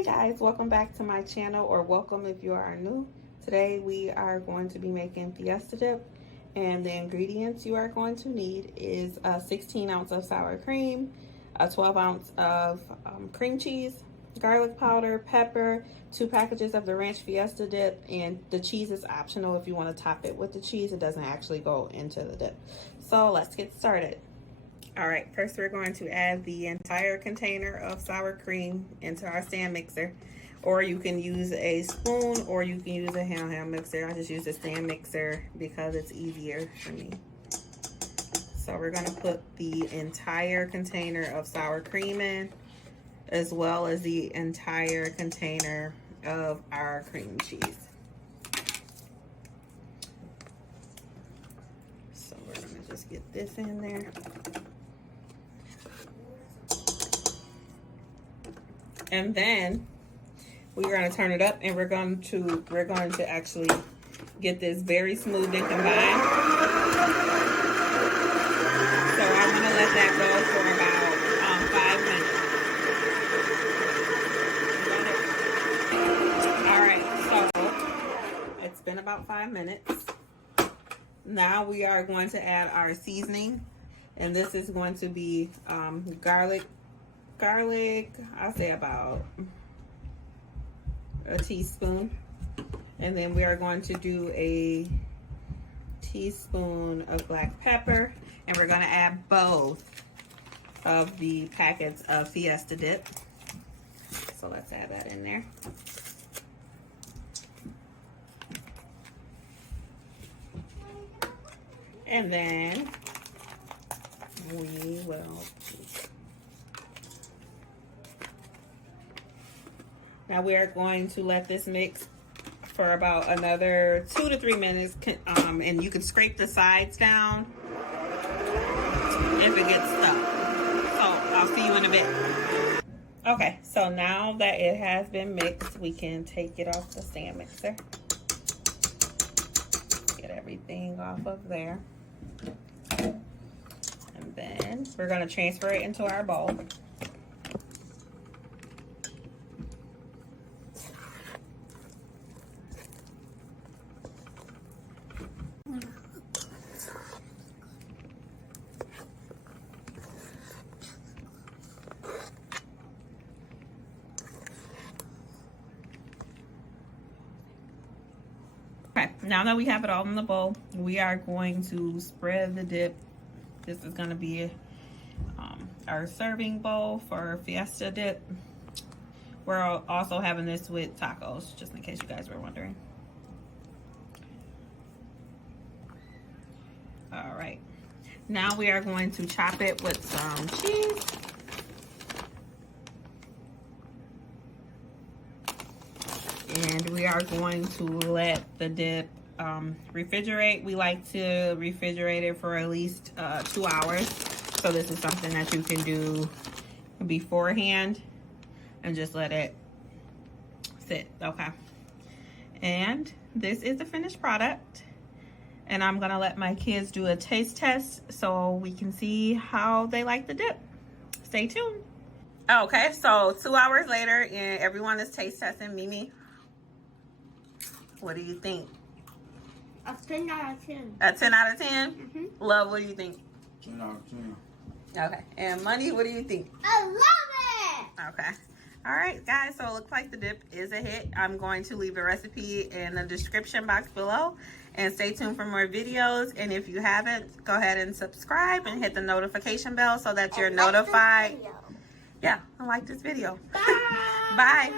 Hi guys, welcome back to my channel, or welcome if you are new. Today we are going to be making Fiesta Dip, and the ingredients you are going to need is a 16 ounce of sour cream, a 12 ounce of cream cheese, garlic powder, pepper, 2 packages of the Ranch Fiesta Dip, and the cheese is optional if you want to top it with the cheese. It doesn't actually go into the dip. So let's get started. All right, first we're going to add the entire container of sour cream into our stand mixer, or you can use a spoon or you can use a hand mixer. I just use a stand mixer because it's easier for me. So we're going to put the entire container of sour cream in, as well as the entire container of our cream cheese. So we're going to just get this in there. And then we're going to turn it up, and we're going to actually get this very smooth and combined. So I'm going to let that go for about 5 minutes. All right, so it's been about 5 minutes. Now we are going to add our seasoning, and this is going to be garlic, I'll say about a teaspoon, and then we are going to do a teaspoon of black pepper, and we're going to add both of the packets of Fiesta Dip. So let's add that in there. And then we will Now we are going to let this mix for about another 2 to 3 minutes, and you can scrape the sides down if it gets stuck. So I'll see you in a bit. Okay, so now that it has been mixed, we can take it off the stand mixer. Get everything off of there. And then we're going to transfer it into our bowl. Okay, now that we have it all in the bowl, we are going to spread the dip. This is going to be our serving bowl for Fiesta Dip. We're also having this with tacos, just in case you guys were wondering. All right, now we are going to chop it with some cheese. And we are going to let the dip refrigerate. We like to refrigerate it for at least 2 hours. So this is something that you can do beforehand and just let it sit, okay? And this is the finished product. And I'm gonna let my kids do a taste test so we can see how they like the dip. Stay tuned. Okay, so 2 hours later, and everyone is taste testing. Mimi, what do you think? A 10 out of 10. A 10 out of 10? Mm-hmm. Love, what do you think? 10 out of 10. Okay. And Money, what do you think? I love it! Okay. All right, guys. So it looks like the dip is a hit. I'm going to leave the recipe in the description box below. And stay tuned for more videos. And if you haven't, go ahead and subscribe and hit the notification bell so that you're notified. Yeah, and like this video. Bye! Bye.